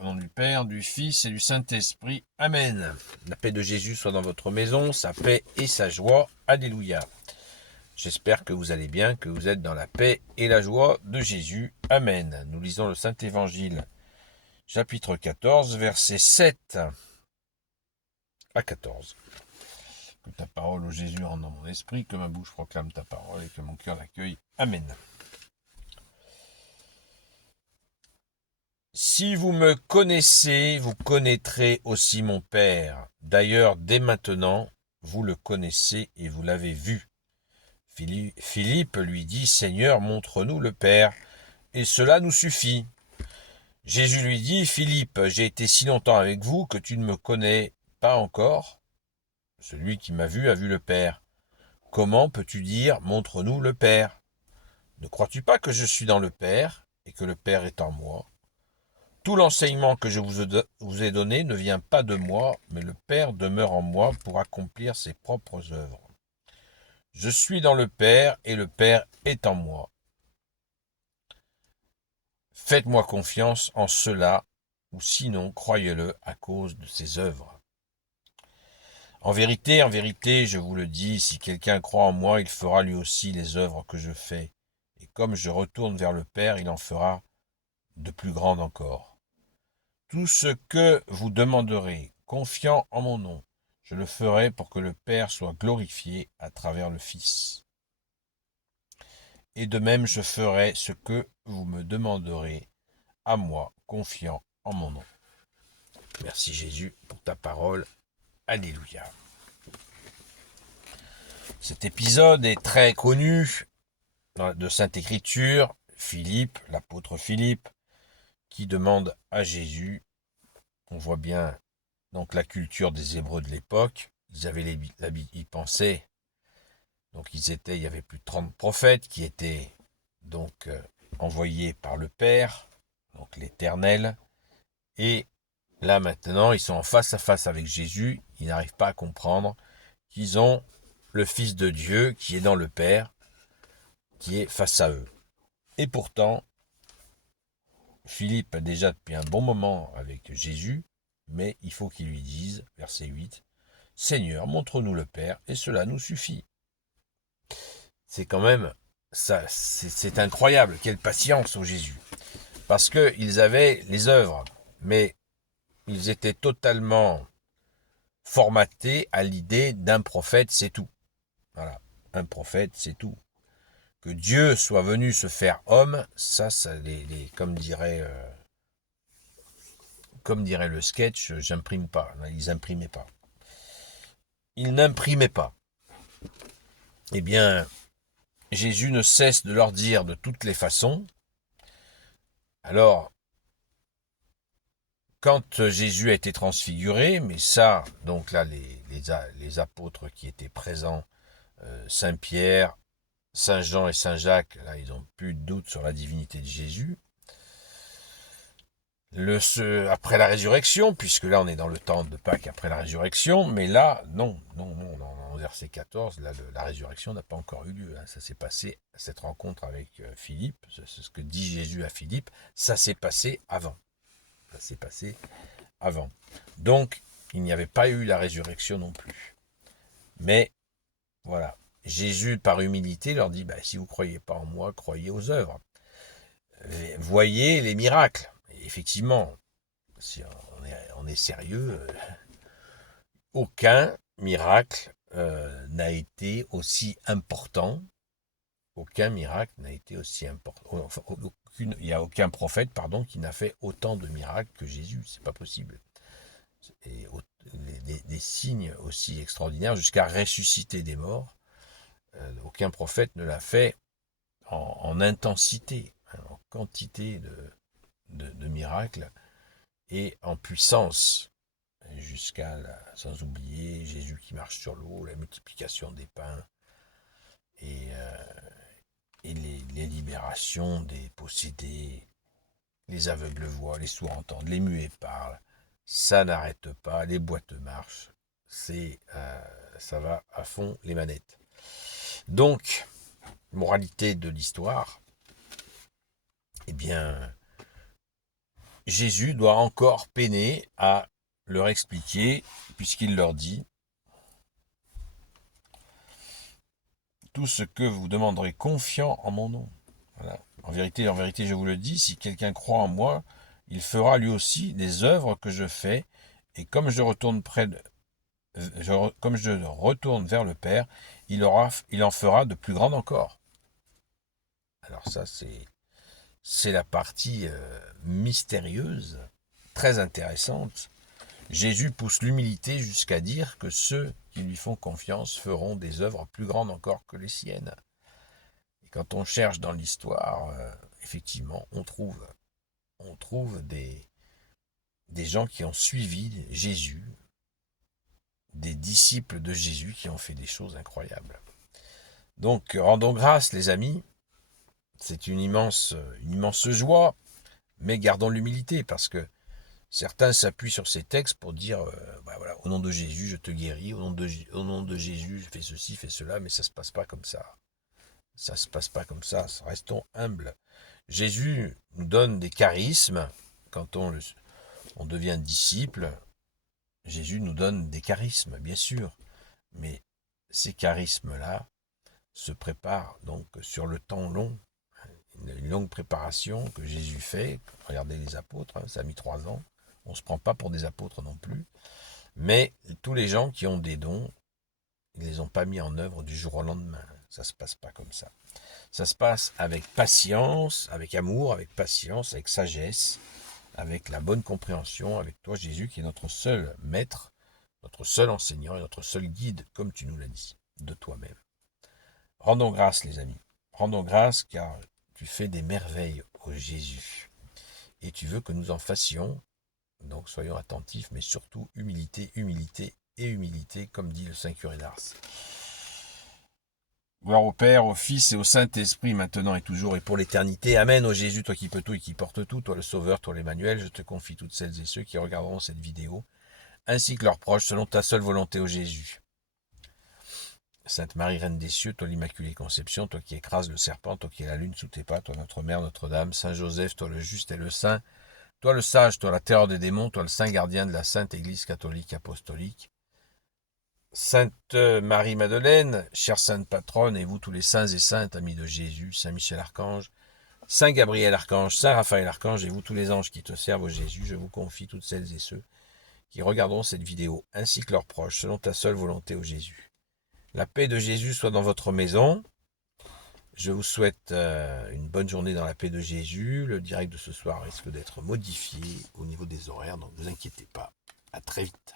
Au nom du Père, du Fils et du Saint-Esprit. Amen. La paix de Jésus soit dans votre maison, sa paix et sa joie. Alléluia. J'espère que vous allez bien, que vous êtes dans la paix et la joie de Jésus. Amen. Nous lisons le Saint-Évangile, chapitre 14, versets 7 à 14. Que ta parole, ô Jésus, rentre dans mon esprit, que ma bouche proclame ta parole et que mon cœur l'accueille. Amen. Si vous me connaissez, vous connaîtrez aussi mon Père. D'ailleurs, dès maintenant, vous le connaissez et vous l'avez vu. Philippe lui dit, Seigneur, montre-nous le Père, et cela nous suffit. Jésus lui dit, Philippe, j'ai été si longtemps avec vous que tu ne me connais pas encore. Celui qui m'a vu a vu le Père. Comment peux-tu dire, montre-nous le Père? Ne crois-tu pas que je suis dans le Père et que le Père est en moi? Tout l'enseignement que je vous ai donné ne vient pas de moi, mais le Père demeure en moi pour accomplir ses propres œuvres. Je suis dans le Père et le Père est en moi. Faites-moi confiance en cela, ou sinon croyez-le à cause de ses œuvres. En vérité, je vous le dis, si quelqu'un croit en moi, il fera lui aussi les œuvres que je fais. Et comme je retourne vers le Père, il en fera de plus grandes encore. Tout ce que vous demanderez, confiant en mon nom, je le ferai pour que le Père soit glorifié à travers le Fils. Et de même, je ferai ce que vous me demanderez à moi, confiant en mon nom. Merci Jésus pour ta parole. Alléluia. Cet épisode est très connu de Sainte Écriture. Philippe, l'apôtre Philippe, qui demande à Jésus, on voit bien donc la culture des Hébreux de l'époque, ils pensaient, donc il y avait plus de 30 prophètes qui étaient donc envoyés par le Père, donc l'Éternel, et là maintenant ils sont en face à face avec Jésus, ils n'arrivent pas à comprendre qu'ils ont le Fils de Dieu qui est dans le Père, qui est face à eux. Et pourtant, Philippe a déjà depuis un bon moment avec Jésus, mais il faut qu'il lui dise, verset 8, Seigneur, montre-nous le Père, et cela nous suffit. C'est quand même, ça, c'est incroyable, quelle patience au Jésus. Parce qu'ils avaient les œuvres, mais ils étaient totalement formatés à l'idée d'un prophète, c'est tout. Voilà, un prophète, c'est tout. Que Dieu soit venu se faire homme, ça comme dirait le sketch, j'imprime pas. Ils n'imprimaient pas. Ils n'imprimaient pas. Eh bien, Jésus ne cesse de leur dire de toutes les façons. Alors, quand Jésus a été transfiguré, mais ça, donc là, les apôtres qui étaient présents, Saint Pierre, Saint Jean et Saint Jacques, là, ils n'ont plus de doute sur la divinité de Jésus. Après la résurrection, puisque là on est dans le temps de Pâques après la résurrection, mais là, non, dans verset 14, là, la résurrection n'a pas encore eu lieu. Hein. Ça s'est passé, cette rencontre avec Philippe, c'est ce que dit Jésus à Philippe, ça s'est passé avant. Ça s'est passé avant. Donc, il n'y avait pas eu la résurrection non plus. Mais, voilà, Jésus, par humilité, leur dit, si vous ne croyez pas en moi, croyez aux œuvres. Voyez les miracles. Et effectivement, si on est sérieux, aucun miracle n'a été aussi important. Aucun miracle n'a été aussi important. Enfin, il n'y a aucun prophète, qui n'a fait autant de miracles que Jésus. C'est pas possible. Et des signes aussi extraordinaires jusqu'à ressusciter des morts. Aucun prophète ne l'a fait en intensité, en quantité de miracles et en puissance, sans oublier Jésus qui marche sur l'eau, la multiplication des pains et les libérations des possédés, les aveugles voient, les sourds entendent, les muets parlent, ça n'arrête pas, les boîtes marchent, ça va à fond les manettes. Donc, moralité de l'histoire, eh bien, Jésus doit encore peiner à leur expliquer, puisqu'il leur dit « Tout ce que vous demanderez confiant en mon nom. » Voilà. En vérité, je vous le dis, si quelqu'un croit en moi, il fera lui aussi des œuvres que je fais, et comme je retourne vers le Père, il en fera de plus grandes encore. Alors ça, c'est la partie mystérieuse, très intéressante. Jésus pousse l'humilité jusqu'à dire que ceux qui lui font confiance feront des œuvres plus grandes encore que les siennes. Et quand on cherche dans l'histoire, effectivement, on trouve des gens qui ont suivi Jésus, des disciples de Jésus qui ont fait des choses incroyables. Donc, rendons grâce, les amis. C'est une immense joie, mais gardons l'humilité, parce que certains s'appuient sur ces textes pour dire voilà, au nom de Jésus, je te guéris, au nom de Jésus, je fais ceci, fais cela, mais ça ne se passe pas comme ça. Ça ne se passe pas comme ça, restons humbles. Jésus nous donne des charismes. Quand on devient disciple, Jésus nous donne des charismes, bien sûr. Mais ces charismes-là se préparent donc sur le temps long. Une longue préparation que Jésus fait. Regardez les apôtres, ça a mis 3 ans. On ne se prend pas pour des apôtres non plus. Mais tous les gens qui ont des dons, ils ne les ont pas mis en œuvre du jour au lendemain. Ça ne se passe pas comme ça. Ça se passe avec patience, avec amour, avec patience, avec sagesse, avec la bonne compréhension, avec toi Jésus qui est notre seul maître, notre seul enseignant et notre seul guide, comme tu nous l'as dit, de toi-même. Rendons grâce, les amis. Rendons grâce car tu fais des merveilles au Jésus. Et tu veux que nous en fassions. Donc soyons attentifs, mais surtout humilité, humilité et humilité, comme dit le Saint Curé d'Ars. Gloire au Père, au Fils et au Saint-Esprit, maintenant et toujours et pour l'éternité. Amen. Ô Jésus, toi qui peux tout et qui portes tout, toi le Sauveur, toi l'Emmanuel, je te confie toutes celles et ceux qui regarderont cette vidéo, ainsi que leurs proches, selon ta seule volonté, ô Jésus. Sainte Marie, Reine des cieux, toi l'Immaculée Conception, toi qui écrases le serpent, toi qui es la lune sous tes pas, toi notre Mère, Notre-Dame, Saint Joseph, toi le juste et le saint, toi le sage, toi la terreur des démons, toi le saint gardien de la Sainte Église catholique apostolique, Sainte Marie-Madeleine, chère sainte patronne, et vous tous les saints et saintes, amis de Jésus, Saint Michel Archange, Saint Gabriel Archange, Saint Raphaël Archange, et vous tous les anges qui te servent, ô Jésus, je vous confie toutes celles et ceux qui regarderont cette vidéo, ainsi que leurs proches, selon ta seule volonté, ô Jésus. La paix de Jésus soit dans votre maison. Je vous souhaite une bonne journée dans la paix de Jésus. Le direct de ce soir risque d'être modifié au niveau des horaires, donc ne vous inquiétez pas. À très vite.